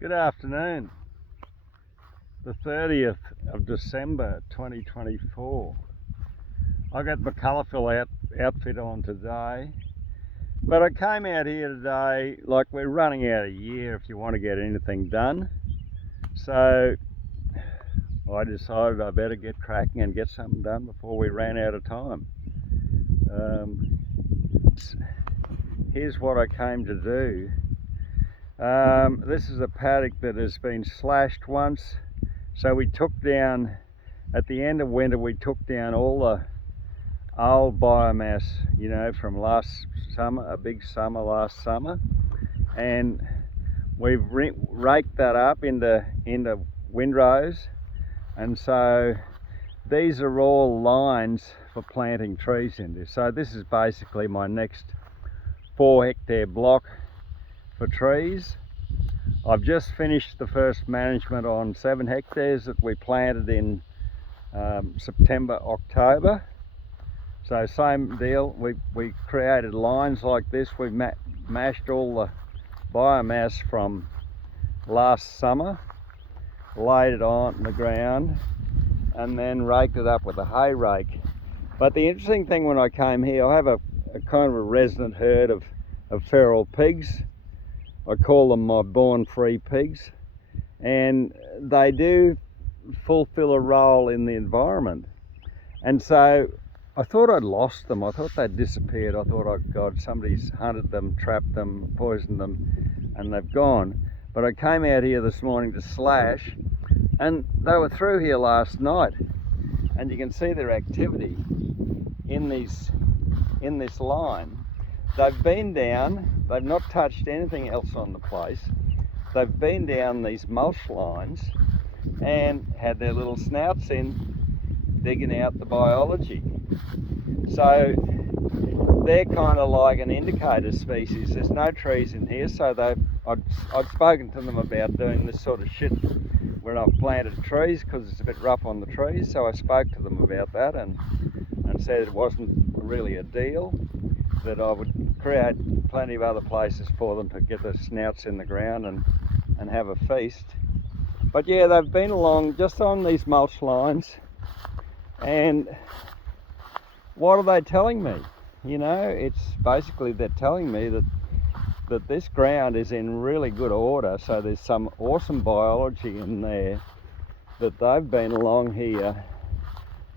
Good afternoon, the 30th of December 2024. I got my colourful outfit on today, but I came out here today like we're running out of year if you want to get anything done. So I decided I better get cracking and get something done before we ran out of time. Here's what I came to do. This is a paddock that has been slashed once, so we took down, at the end of winter, we took down all the old biomass, from last summer, a big summer last summer, and we've raked that up into windrows, and so these are all lines for planting trees in this. So this is basically my next 4-hectare block for trees. I've just finished the first management on 7 hectares that we planted in September, October. So same deal, we created lines like this. We mashed all the biomass from last summer, laid it on the ground, and then raked it up with a hay rake. But the interesting thing, when I came here, I have a kind of a resident herd of feral pigs. I call them my born-free pigs, and they do fulfill a role in the environment. And so I thought I'd lost them. I thought they'd disappeared. I thought, oh God, somebody's hunted them, trapped them, poisoned them, and they've gone. But I came out here this morning to slash, and they were through here last night, and you can see their activity in this line. They've been down, they've not touched anything else on the place. They've been down these mulch lines and had their little snouts in, digging out the biology. So they're kind of like an indicator species. There's no trees in here, so I'd spoken to them about doing this sort of shit when I've planted trees, because it's a bit rough on the trees. So I spoke to them about that and said it wasn't really a deal, that I would create plenty of other places for them to get their snouts in the ground and have a feast. But yeah, they've been along just on these mulch lines, and what are they telling me? It's basically, they're telling me that this ground is in really good order, so there's some awesome biology in there, that they've been along here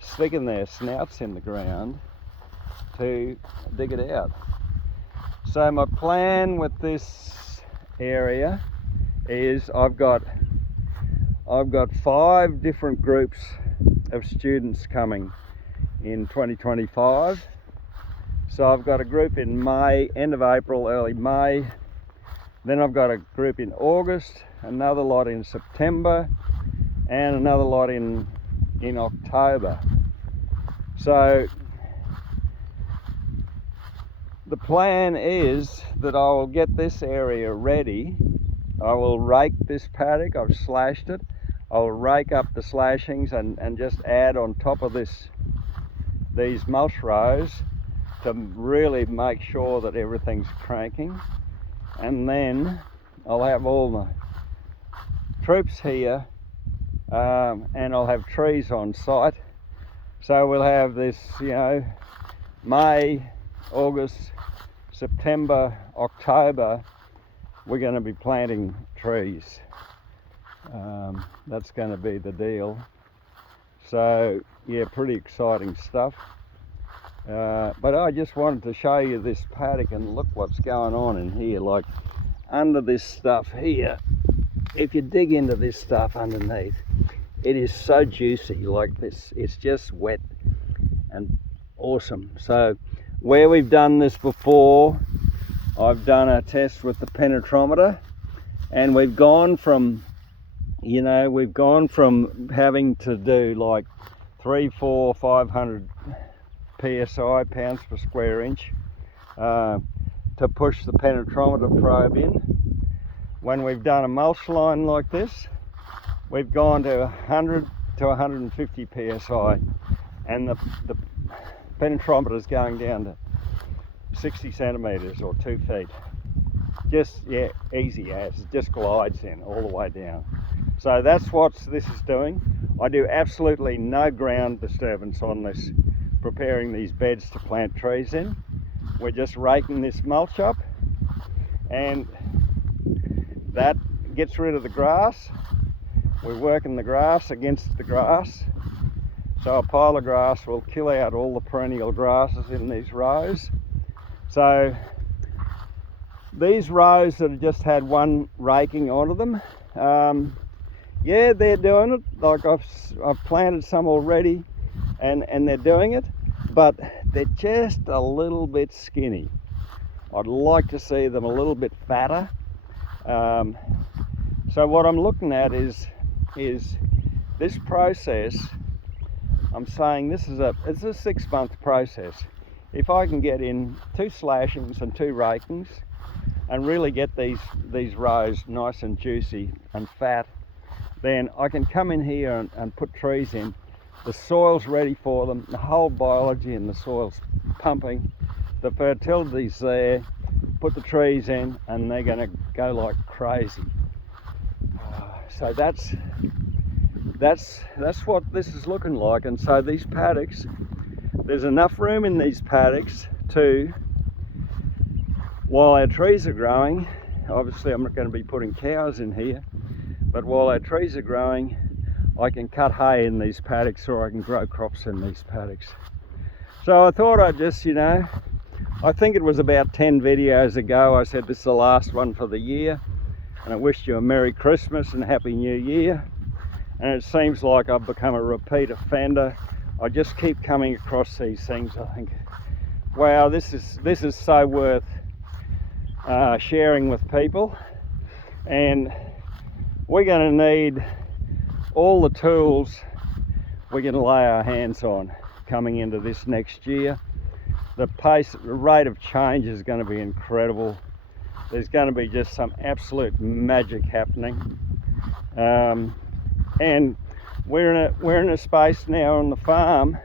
sticking their snouts in the ground to dig it out. So my plan with this area is I've got 5 different groups of students coming in 2025. So I've got a group in May, end of April, early May. Then I've got a group in August, another lot in September, and another lot in October. So the plan is that I will get this area ready. I will rake this paddock. I've slashed it. I'll rake up the slashings and just add on top of these mulch rows to really make sure that everything's cranking. And then I'll have all the troops here, and I'll have trees on site. So we'll have this, May, August, September, October, we're going to be planting trees. That's going to be the deal. So yeah, pretty exciting stuff. But I just wanted to show you this paddock, and look what's going on in here. Like, under this stuff here, if you dig into this stuff underneath, it is so juicy. Like this, it's just wet and awesome. So where we've done this before, I've done a test with the penetrometer, and we've gone from having to do like 300, 400, 500 psi, pounds per square inch, to push the penetrometer probe in. When we've done a mulch line like this, we've gone to 100 to 150 psi, and the penetrometer is going down to 60 centimeters or 2 feet. just, yeah, easy as, it just glides in all the way down. So that's what this is doing. I do absolutely no ground disturbance on this, preparing these beds to plant trees in. We're just raking this mulch up, and that gets rid of the grass. We're working the grass against the grass. So a pile of grass will kill out all the perennial grasses in these rows. So these rows that have just had one raking onto them, yeah, they're doing it. Like I've planted some already, and they're doing it, but they're just a little bit skinny. I'd like to see them a little bit fatter. So what I'm looking at is this process. I'm saying it's a 6-month process. If I can get in 2 slashings and 2 rakings and really get these rows nice and juicy and fat, then I can come in here and put trees in. The soil's ready for them, the whole biology in the soil's pumping, the fertility's there, put the trees in, and they're going to go like crazy. So that's what this is looking like. And so these paddocks, there's enough room in these paddocks to, while our trees are growing, obviously I'm not going to be putting cows in here, but while our trees are growing, I can cut hay in these paddocks, or I can grow crops in these paddocks. So I thought I'd just, I think it was about 10 videos ago, I said this is the last one for the year, and I wished you a Merry Christmas and Happy New Year. And it seems like I've become a repeat offender. I just keep coming across these things. I think, wow, this is so worth sharing with people. And we're going to need all the tools we're going to lay our hands on coming into this next year. The rate of change is going to be incredible. There's going to be just some absolute magic happening. And we're in a space now on the farm.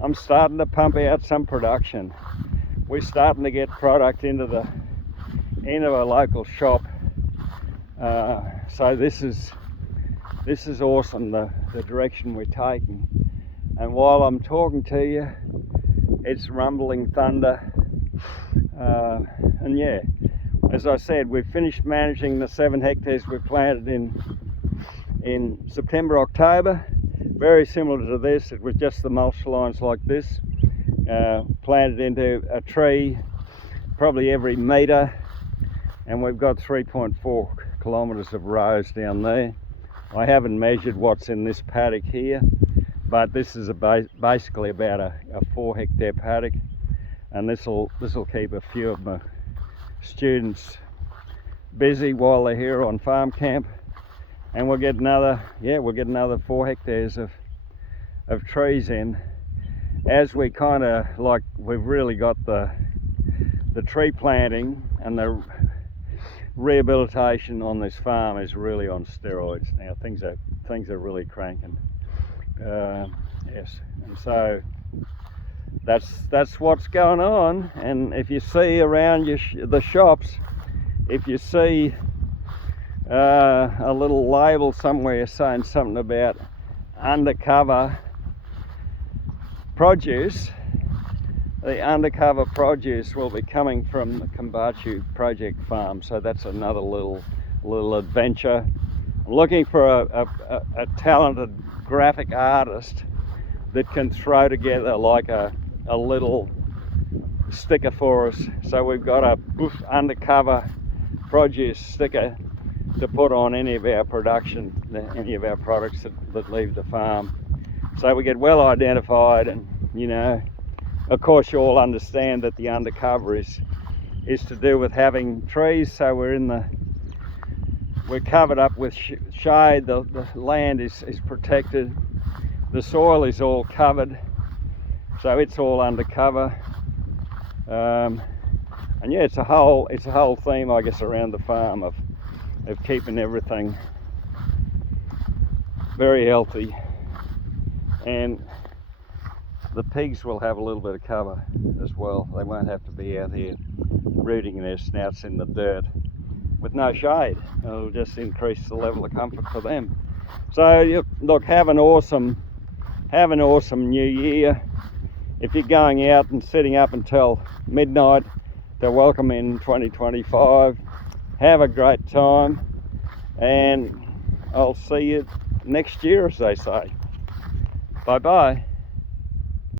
I'm starting to pump out some production. We're starting to get product into a local shop. So this is awesome, the direction we're taking. And while I'm talking to you, it's rumbling thunder. And yeah, as I said, we've finished managing the 7 hectares we planted in September, October. Very similar to this. It was just the mulch lines like this, planted into a tree probably every metre, and we've got 3.4 kilometres of rows down there. I haven't measured what's in this paddock here, but this is basically about a 4 hectare paddock, and this will keep a few of my students busy while they're here on farm camp. And we'll get another 4 hectares of trees in, as we kind of, like, we've really got the tree planting and the rehabilitation on this farm is really on steroids now. Things are really cranking. Yes, and so that's what's going on. And if you see around the shops, if you see a little label somewhere saying something about undercover produce, the undercover produce will be coming from the Kambachu project farm. So that's another little adventure. I'm looking for a talented graphic artist that can throw together like a little sticker for us. So we've got a undercover produce sticker to put on any of our production, any of our products that leave the farm. So we get well identified, and of course you all understand that the undercover is to do with having trees. So we're covered up with shade, the land is protected, the soil is all covered, so it's all undercover. And yeah, it's a whole theme, I guess, around the farm of keeping everything very healthy. And the pigs will have a little bit of cover as well. They won't have to be out here rooting their snouts in the dirt. with no shade. It'll just increase the level of comfort for them. So look, have an awesome new year. If you're going out and sitting up until midnight to welcome in 2025, have a great time, and I'll see you next year, as they say. Bye bye.